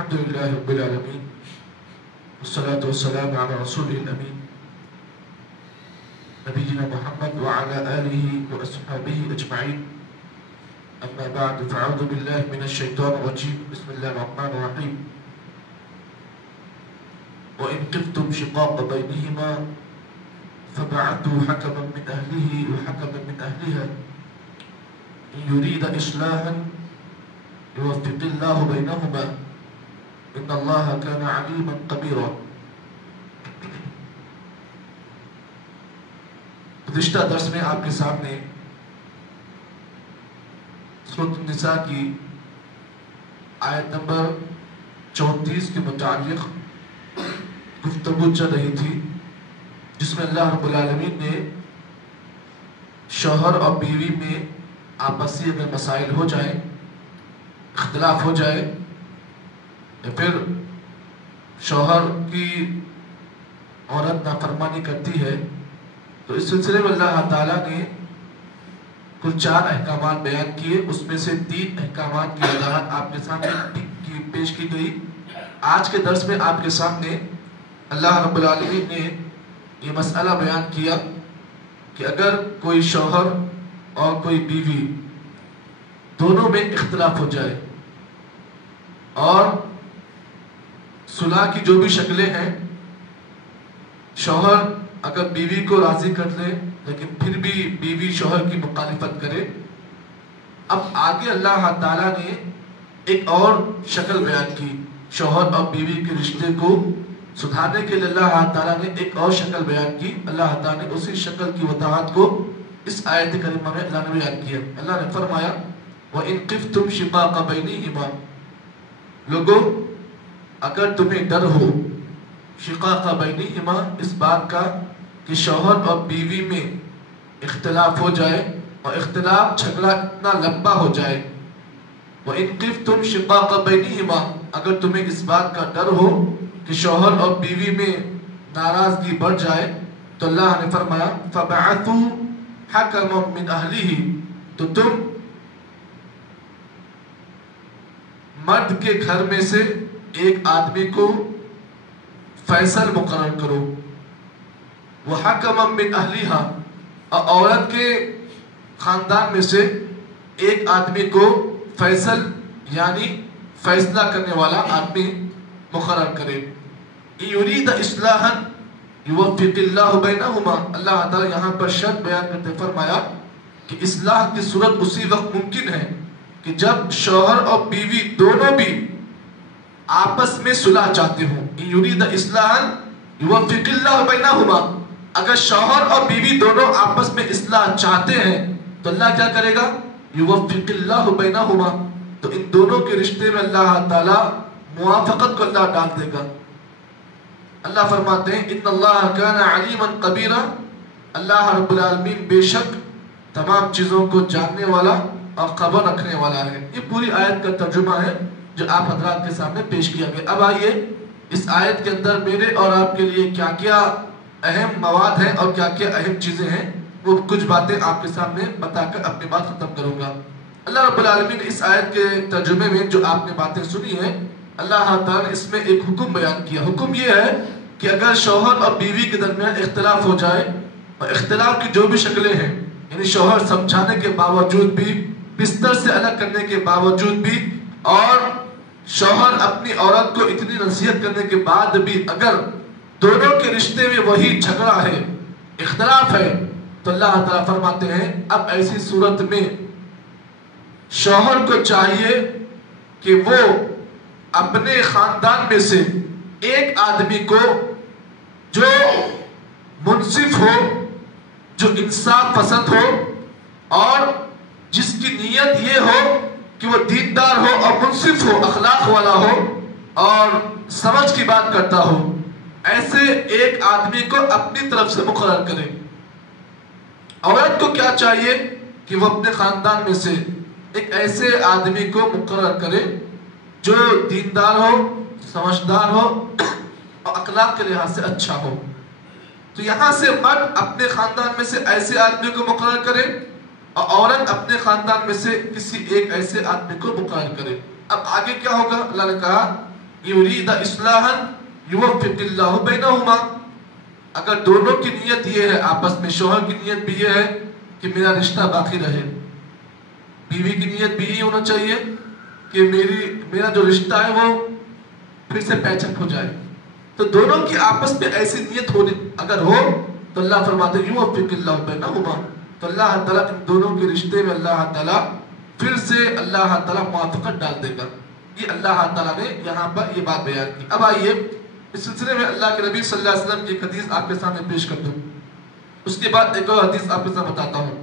الحمد لله رب العالمين والصلاة والسلام على رسوله الأمين نبينا محمد وعلى آله وأصحابه أجمعين أما بعد فأعوذ بالله من الشيطان الرجيم بسم الله الرحمن الرحيم وإن خفتم شقاق بينهما فبعثوا حكما من أهله وحكما من أهلها إن يريد إصلاحا يوفق الله بينهما إن الله كان عليما خبيرا. گزشتہ درس میں آپ کے سامنے سورۃ النساء کی آیت نمبر 34 کے متعلق گفتگو چل رہی تھی، جس میں اللہ رب العالمین نے شوہر اور بیوی میں آپسی اگر مسائل ہو جائیں، اختلاف ہو جائے، یا پھر شوہر کی عورت نافرمانی کرتی ہے، تو اس سلسلے میں اللہ تعالیٰ نے کل 4 احکامات بیان کیے، اس میں سے 3 احکامات کی وضاحت آپ کے سامنے پیش کی گئی۔ آج کے درس میں آپ کے سامنے اللہ رب العالمین نے یہ مسئلہ بیان کیا کہ اگر کوئی شوہر اور کوئی بیوی دونوں میں اختلاف ہو جائے اور صلح کی جو بھی شکلیں ہیں، شوہر اگر بیوی کو راضی کر لے لیکن پھر بھی بیوی شوہر کی مخالفت کرے، اب آگے اللہ تعالیٰ نے ایک اور شکل بیان کی، شوہر اور بیوی کے رشتے کو سدھارنے کے لیے اللہ تعالیٰ نے ایک اور شکل بیان کی۔ اللہ تعالیٰ نے اسی شکل کی وضاحت کو اس آیت کریمہ میں اللہ نے بیان کیا۔ اللہ نے فرمایا وَإِن خِفْتُمْ شِقَاقَ بَيْنِهِمَا، لوگوں اگر تمہیں ڈر ہو شقاق بینہما، اس بات کا کہ شوہر اور بیوی میں اختلاف ہو جائے اور اختلاف جھگڑا اتنا لمبا ہو جائے، وَإِن خِفْتُمْ شِقَاقَ بَيْنِهِمَا، اگر تمہیں اس بات کا ڈر ہو کہ شوہر اور بیوی میں ناراضگی بڑھ جائے، تو اللہ نے فرمایا فَبَعَثُوا حَكَمًا مِّنْ أَهْلِهِ، تو تم مرد کے گھر میں سے ایک آدمی کو فیصل مقرر کرو، وَحَكَمًا مِّنْ أَهْلِهَا، اور عورت کے خاندان میں سے ایک آدمی کو فیصل یعنی فیصلہ کرنے والا آدمی مقرر کرے۔ يُرِيدَ إِصْلَاحًا يُوَفِّقِ اللَّهُ بَيْنَهُمَا، اللہ تعالیٰ یہاں پر شرط بیان کرتے فرمایا کہ اصلاح کی صورت اسی وقت ممکن ہے کہ جب شوہر اور بیوی دونوں بھی آپس میں صلح چاہتے ہوں۔ يُرِيدَ إِصْلَاحًا يُوَفِّقِ اللَّهُ بَيْنَهُمَا، اگر شوہر اور بیوی دونوں آپس میں اصلاح چاہتے ہیں تو اللہ کیا کرے گا؟ يُوَفِّقِ اللَّهُ بَيْنَهُمَا، تو ان دونوں کے رشتے میں اللہ تعالیٰ موافقت کو اللہ ڈال دے گا۔ اللہ فرماتے ہیں ان اللہ کان علیما خبیرا، اللہ رب العالمین بے شک تمام چیزوں کو جاننے والا اور خبر رکھنے والا ہے۔ یہ پوری آیت کا ترجمہ ہے جو آپ حضرات کے سامنے پیش کیا گیا۔ اب آئیے اس آیت کے اندر میرے اور آپ کے لیے کیا کیا اہم مواد ہیں اور کیا کیا اہم چیزیں ہیں، وہ کچھ باتیں آپ کے سامنے بتا کر اپنی بات ختم کروں گا۔ اللہ رب العالمین نے اس آیت کے ترجمے میں جو آپ نے باتیں سنی ہیں، اللہ تعالیٰ نے اس میں ایک حکم بیان کیا۔ حکم یہ ہے کہ اگر شوہر اور بیوی کے درمیان اختلاف ہو جائے اور اختلاف کی جو بھی شکلیں ہیں، یعنی شوہر سمجھانے کے باوجود بھی، بستر سے الگ کرنے کے باوجود بھی، اور شوہر اپنی عورت کو اتنی نصیحت کرنے کے بعد بھی اگر دونوں کے رشتے میں وہی جھگڑا ہے، اختلاف ہے، تو اللہ تعالیٰ فرماتے ہیں اب ایسی صورت میں شوہر کو چاہیے کہ وہ اپنے خاندان میں سے ایک آدمی کو جو منصف ہو، جو انصاف پسند ہو، اور جس کی نیت یہ ہو کہ وہ دیندار ہو اور منصف ہو، اخلاق والا ہو اور سمجھ کی بات کرتا ہو، ایسے ایک آدمی کو اپنی طرف سے مقرر کرے۔ عورت کو کیا چاہیے کہ وہ اپنے خاندان میں سے ایک ایسے آدمی کو مقرر کرے جو دیندار ہو، سمجھدار ہو اور اخلاق کے لحاظ سے اچھا ہو۔ تو یہاں سے مرد اپنے خاندان میں سے ایسے آدمی کو مقرر کرے اور عورت اپنے خاندان میں سے کسی ایک ایسے آدمی کو مقرر کرے۔ اب آگے کیا ہوگا؟ اللہ نے کہا یرید اصلاحا یوفق اللہ بینہما، اگر دونوں کی نیت یہ ہے، آپس میں شوہر کی نیت بھی یہ ہے کہ میرا رشتہ باقی رہے، بیوی کی نیت بھی یہ ہونا چاہیے کہ میرا جو رشتہ ہے وہ پھر سے پیچ اپ ہو جائے، تو دونوں کی آپس میں ایسی نیت ہونے اگر ہو تو اللہ فرماتے ہیں یوفق اللہ بینہما، تو اللہ تعالیٰ ان دونوں کے رشتے میں اللہ تعالیٰ پھر سے اللہ تعالیٰ موافقت ڈال دے گا۔ یہ اللہ تعالیٰ نے یہاں پر یہ بات بیان کی۔ اب آئیے اس سلسلے میں اللہ کے نبی صلی اللہ علیہ وسلم کی ایک حدیث آپ کے سامنے پیش کر دوں، اس کے بعد ایک اور حدیث آپ کے سامنے بتاتا ہوں۔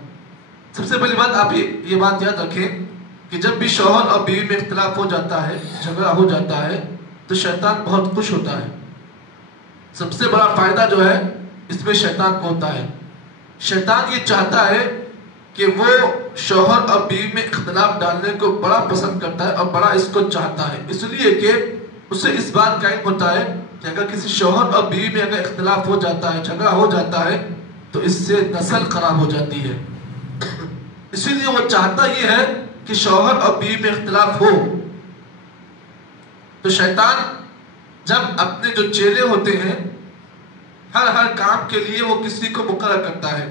سب سے پہلی بات آپ یہ بات یاد رکھیں کہ جب بھی شوہر اور بیوی میں اختلاف ہو جاتا ہے، جھگڑا ہو جاتا ہے، تو شیطان بہت خوش ہوتا ہے۔ سب سے بڑا فائدہ جو ہے اس میں شیطان کو ہوتا ہے۔ شیطان یہ چاہتا ہے کہ وہ شوہر اور بیوی میں اختلاف ڈالنے کو بڑا پسند کرتا ہے اور بڑا اس کو چاہتا ہے، اس لیے کہ اسے اس بات کا علم ہوتا ہے کہ اگر کسی شوہر اور بیوی میں اگر اختلاف ہو جاتا ہے، جھگڑا ہو جاتا ہے، تو اس سے نسل خراب ہو جاتی ہے۔ اسی لیے وہ چاہتا یہ ہے کہ شوہر اور بیوی میں اختلاف ہو۔ تو شیطان جب اپنے جو چیلے ہوتے ہیں، ہر کام کے لیے وہ کسی کو مقرر کرتا ہے،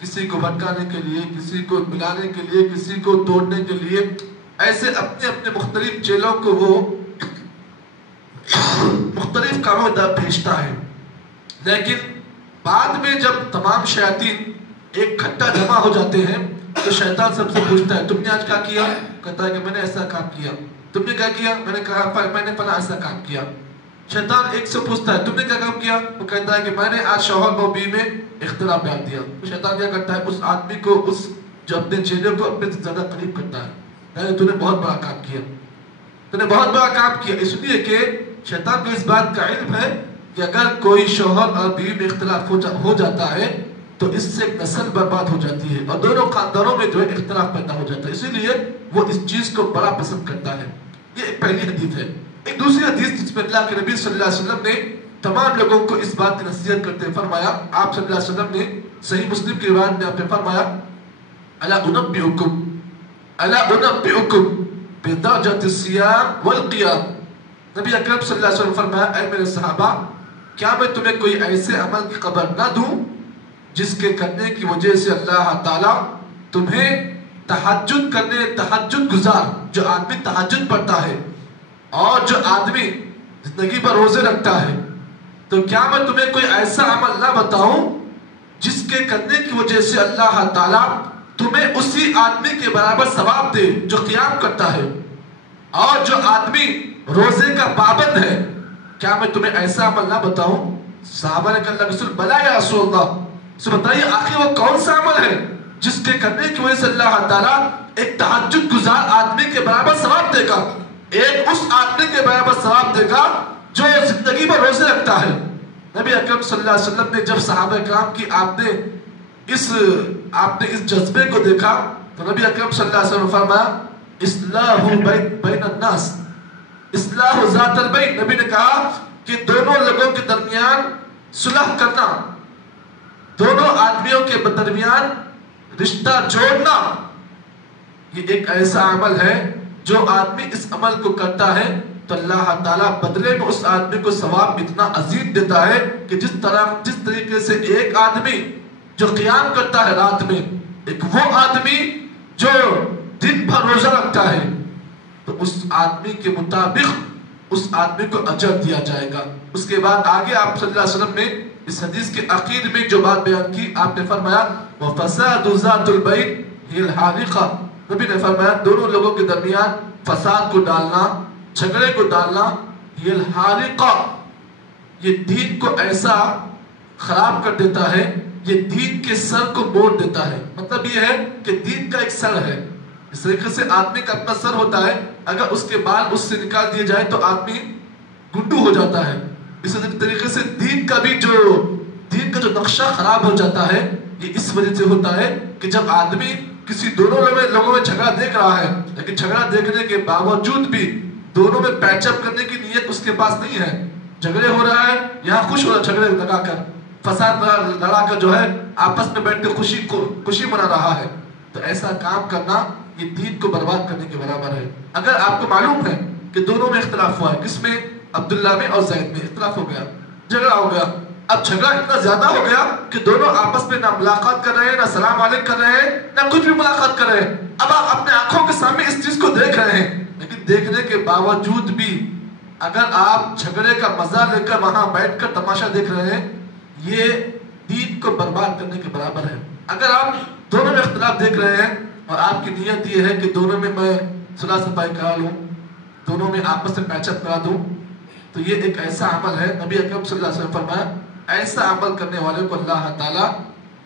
کسی کو بھٹکانے کے لیے، کسی کو ملانے کے لیے، کسی کو توڑنے کے لیے، ایسے اپنے اپنے مختلف چیلوں کو وہ مختلف کاموں میں بھیجتا ہے۔ لیکن بعد میں جب تمام شیاطین ایک کھٹا جمع ہو جاتے ہیں تو شیطان سب سے پوچھتا ہے تم نے آج کیا کیا؟ کہتا ہے کہ میں نے ایسا کام کیا۔ تم نے کیا کیا؟ میں نے کہا میں نے فلاں ایسا کام کیا۔ شیطان ایک سے پوچھتا ہے تم نے کیا کام کیا؟ وہ کہتا ہے کہ میں نے آج شوہر اور بیوی میں اختلاف ڈال دیا۔ تو شیطان کیا کرتا ہے؟ اس آدمی کو، اس جو اپنے چیلے کو اپنے سے زیادہ قریب کرتا ہے، تو نے بہت بڑا کام کیا، تو نے بہت بڑا کام کیا، اس لیے کہ شیطان کو اس بات کا علم ہے کہ اگر کوئی شوہر اور بیوی میں اختلاف ہو جاتا ہے تو اس سے نسل برباد ہو جاتی ہے اور دونوں خاندانوں میں جو ہے اختلاف پیدا ہو جاتا ہے، اسی لیے وہ اس چیز کو بڑا پسند کرتا ہے۔ یہ ایک پہلی حدیث ہے۔ ایک دوسری حدیث جس میں اللہ کے نبی صلی اللہ علیہ وسلم نے تمام لوگوں کو اس بات کی نصیحت کرتے فرمایا، آپ صلی اللہ علیہ وسلم نے صحیح مسلم کی روایت میں آپ نے فرمایا الا انبئکم بدرجۃ الصیام والقیام، نبی اکرم صلی اللہ علیہ وسلم فرمایا اے میرے صحابہ، کیا میں تمہیں کوئی ایسے عمل کی خبر نہ دوں جس کے کرنے کی وجہ سے اللہ تعالیٰ تمہیں تہجد گزار، جو آدمی تہجد پڑھتا ہے اور جو آدمی زندگی پر روزے رکھتا ہے، تو کیا میں تمہیں کوئی ایسا عمل نہ بتاؤں جس کے کرنے کی وجہ سے اللہ تعالیٰ تمہیں اسی آدمی کے برابر ثواب دے جو قیام کرتا ہے اور جو آدمی روزے کا پابند ہے؟ کیا میں تمہیں ایسا عمل نہ بتاؤں؟ صحابہ نے کہا اللہ رسول بلا یا رسول اللہ، سے بتائیے آخر وہ کون سا عمل ہے جس کے کرنے کی وجہ سے اللہ تعالیٰ ایک تہجد گزار آدمی کے برابر ثواب دے گا، ایک اس آدمی کے برابر ثواب دے گا جو زندگی پر روزے رکھتا ہے۔ نبی اکرم صلی اللہ علیہ وسلم نے جب صحابہ کرام کی آپ نے اس جذبے کو دیکھا تو نبی اکرم صلی اللہ علیہ وسلم فرمایا اصلاح بین الناس، اصلاح ذات البین، نبی نے کہا کہ دونوں لوگوں کے درمیان صلح کرنا، دونوں آدمیوں کے درمیان رشتہ جوڑنا، یہ ایک ایسا عمل ہے جو آدمی اس عمل کو کرتا ہے تو اللہ تعالیٰ بدلے میں اس آدمی کو ثواب اتنا عظیم دیتا ہے کہ جس طریقے سے ایک آدمی جو قیام کرتا ہے رات میں، ایک وہ آدمی جو دن بھر روزہ رکھتا ہے، تو اس آدمی کے مطابق اس آدمی کو اجر دیا جائے گا۔ اس کے بعد آگے آپ صلی اللہ علیہ وسلم نے اس حدیث کے آخر میں جو بات بیان کی، آپ نے فرمایا وَفَسَادُ ذَاتُ الْبَيْنِ هِيَ الْحَالِقَةُ، نبی نے فرمایا دونوں لوگوں کے درمیان فساد کو ڈالنا، جھگڑے کو ڈالنا، هِيَ الْحَالِقَةُ، یہ دین کو ایسا خراب کر دیتا ہے، یہ دین کے سر کو موڑ دیتا ہے۔ مطلب یہ ہے کہ دین کا ایک سر ہے، اس طریقے سے آدمی کا اپنا سر ہوتا ہے، اگر اس کے بال اس سے نکال دیے جائے تو آدمی گنڈو ہو جاتا ہے، اس طریقے سے دین کا جو نقشہ خراب ہو جاتا ہے، یہ اس وجہ سے ہوتا ہے کہ جب آدمی کسی دونوں لوگوں میں جھگڑا دیکھ رہا ہے لیکن جھگڑا دیکھنے کے باوجود بھی دونوں میں پیچ اپ کرنے کی نیت اس کے پاس نہیں ہے، جھگڑے ہو رہا ہے، یہاں خوش ہو رہا ہے، جھگڑے لگا کر فساد لڑا کر جو ہے آپس میں بیٹھ کے خوشی منا رہا ہے، تو ایسا کام کرنا یہ دین کو برباد کرنے کے برابر ہے۔ اگر آپ کو معلوم ہے کہ دونوں میں اختلاف ہوا ہے، کس میں؟ عبداللہ میں اور زید میں اختلاف ہو گیا، جھگڑا ہو گیا۔ اب جھگڑا اتنا زیادہ ہو گیا کہ دونوں آپس میں نہ ملاقات کر رہے ہیں، نہ سلام علیکم کر رہے ہیں، نہ کچھ بھی ملاقات کر رہے ہیں۔ اب آپ اپنے آنکھوں کے سامنے اس چیز کو دیکھ رہے ہیں، لیکن دیکھنے کے باوجود بھی اگر آپ جھگڑے کا مزہ لے کر وہاں بیٹھ کر تماشا دیکھ رہے ہیں، یہ دین کو برباد کرنے کے برابر ہے۔ اگر آپ دونوں میں اختلاف دیکھ رہے ہیں اور آپ کی نیت یہ ہے کہ دونوں میں صلح صفائی کرا لوں، دونوں میں آپس میں پیچ اپ کرا دوں، تو یہ ایک ایسا عمل ہے، نبی اکرم صلی اللہ علیہ وسلم فرمایا ایسا عمل کرنے والے کو اللہ تعالیٰ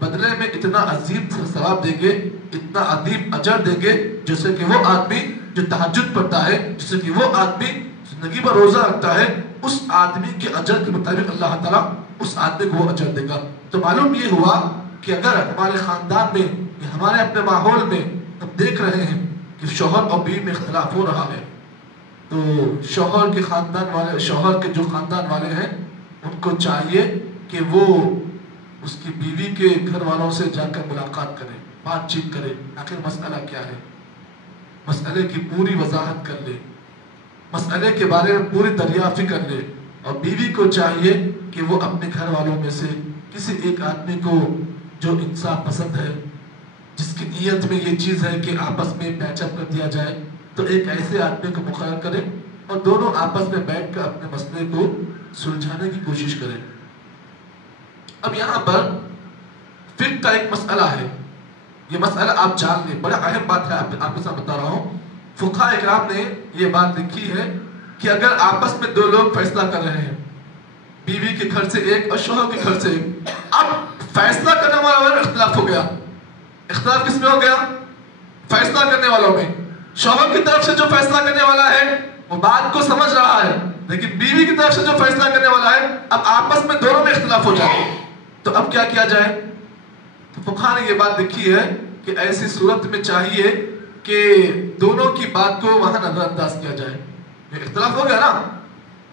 بدلے میں اتنا عظیم ثواب دیں گے، اتنا عظیم اجر دیں گے، جیسے کہ وہ آدمی جو تہجد پڑھتا ہے، جیسے کہ وہ آدمی زندگی پر روزہ رکھتا ہے، اس آدمی کے اجر کے مطابق اللہ تعالیٰ اس آدمی کو وہ اجر دے گا۔ تو معلوم یہ ہوا کہ اگر ہمارے خاندان میں یا ہمارے اپنے ماحول میں ہم دیکھ رہے ہیں کہ شوہر اور بیوی میں اختلاف ہو رہا ہے، تو شوہر کے خاندان والے، شوہر کے جو خاندان والے ہیں، ان کو چاہیے کہ وہ اس کی بیوی کے گھر والوں سے جا کر ملاقات کریں، بات چیت کریں، آخر مسئلہ کیا ہے، مسئلے کی پوری وضاحت کر لے، مسئلے کے بارے میں پوری دریافت کر لے۔ اور بیوی کو چاہیے کہ وہ اپنے گھر والوں میں سے کسی ایک آدمی کو جو انصاف پسند ہے، جس کی نیت میں یہ چیز ہے کہ آپس میں پیچ اپ کر دیا جائے، تو ایک ایسے آدمی کو مقرر کریں اور دونوں آپس میں بیٹھ کر اپنے مسئلے کو سلجھانے کی کوشش کریں۔ اب یہاں پر فقہ کا ایک مسئلہ ہے، یہ مسئلہ آپ جان لیں، بڑا اہم بات ہے، آپ کے ساتھ بتا رہا ہوں۔ فقہاء اکرام نے یہ بات لکھی ہے کہ اگر آپس میں دو لوگ فیصلہ کر رہے ہیں، بیوی کے گھر سے ایک اور شوہر کے گھر سے ایک، اب فیصلہ کرنے والوں میں اختلاف ہو گیا۔ اختلاف کس میں ہو گیا؟ فیصلہ کرنے والوں میں۔ شوہر کی طرف سے جو فیصلہ کرنے والا ہے وہ بات کو سمجھ رہا ہے، لیکن بیوی کی طرف سے جو فیصلہ کرنے والا ہے، اب آپس میں دونوں میں اختلاف ہو جائے، تو اب کیا کیا جائے؟ تو فقہاء نے یہ بات لکھی ہے کہ ایسی صورت میں چاہیے کہ دونوں کی بات کو وہاں نظر انداز کیا جائے۔ اختلاف ہو گیا نا،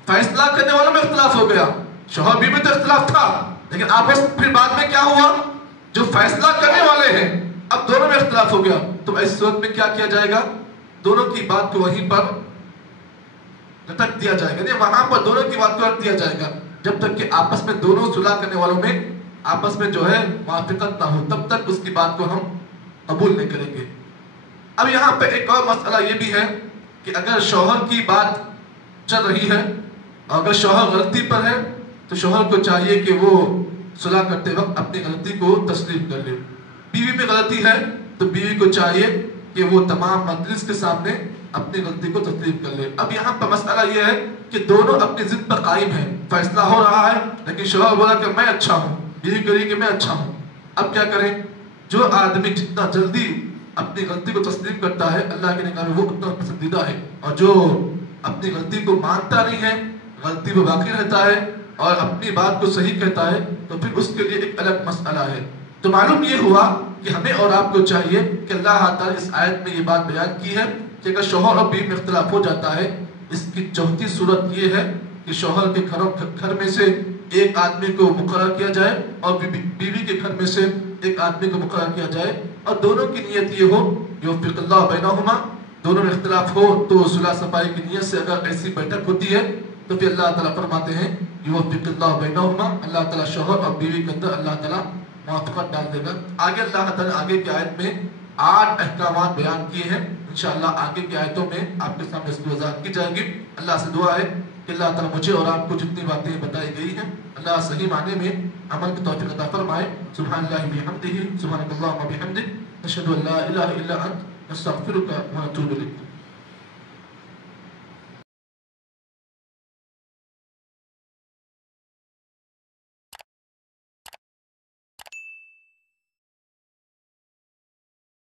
فیصلہ کرنے والوں میں اختلاف ہو گیا، شوہر بیوی میں تو اختلاف تھا، لیکن آپس پھر بعد میں کیا ہوا؟ جو فیصلہ کرنے والے ہیں اب دونوں میں اختلاف ہو گیا، تو ایسی صورت میں کیا کیا جائے گا؟ دونوں کی بات کو وہیں پر لٹک دیا جائے گا، وہاں پر دونوں کی بات کو رکھ دیا جائے گا، جب تک کہ آپس میں دونوں صلح کرنے والوں میں آپس میں جو ہے موافقت نہ ہو، تب تک اس کی بات کو ہم قبول نہیں کریں گے۔ اب یہاں پہ ایک اور مسئلہ یہ بھی ہے کہ اگر شوہر کی بات چل رہی ہے اور اگر شوہر غلطی پر ہے تو شوہر کو چاہیے کہ وہ صلح کرتے وقت اپنی غلطی کو تسلیم کر لے۔ بیوی میں غلطی ہے تو بیوی کو چاہیے کہ وہ تمام مجلس کے سامنے اپنی غلطی کو تسلیم کر لے۔ اب یہاں پر مسئلہ یہ ہے کہ دونوں اپنی ضد پر قائم ہیں، فیصلہ ہو رہا ہے لیکن شوہر بولا کہ میں اچھا ہوں، بیوی کہی کہ میں اچھا ہوں۔ اب کیا کریں؟ جو آدمی جتنا جلدی اپنی غلطی کو تسلیم کرتا ہے اللہ کے نگاہ میں وہ اتنا پسندیدہ ہے، اور جو اپنی غلطی کو مانتا نہیں ہے، غلطی پہ باقی رہتا ہے اور اپنی بات کو صحیح کہتا ہے، تو پھر اس کے لیے ایک الگ مسئلہ ہے۔ تو معلوم یہ ہوا کہ ہمیں اور آپ کو چاہیے کہ اللہ تعالیٰ اس آیت میں یہ بات بیان کی ہے کہ اگر شوہر اور بیوی میں اختلاف ہو جاتا ہے، اس کی چوتھی صورت یہ ہے کہ شوہر کے گھر میں سے ایک آدمی کو مقرر کیا جائے اور بیوی کے گھر میں سے ایک آدمی کو مقرر کیا جائے، اور دونوں کی نیت یہ ہو یوفق اللہ بینہما، دونوں میں اختلاف ہو تو صلح صفائی کی نیت سے اگر ایسی بیٹھک ہوتی ہے تو پھر اللہ تعالیٰ فرماتے ہیں یوفق اللہ بینہما، اللہ تعالیٰ شوہر اور بیوی کے اندر اللہ تعالیٰ موافقت ڈال دے گا۔ آگے اللہ تعالیٰ آگے کی آیت میں 8 احکامات بیان کیے ہیں، انشاءاللہ آگے کی آیتوں میں آپ کے سامنے اس کی وضاحت کی جائے گی۔ اللہ سے دعا ہے کہ اللہ تعالیٰ مجھے اور آپ کو جتنی باتیں بتائی گئی ہیں اللہ صحیح معنی میں عمل کی توفیق عطا فرمائے۔ سبحان اللہ بحمدہ، سبحانک اللہم وبحمدک، نشہد ان لا الہ الا انت، نستغفرک ونتوب الیک۔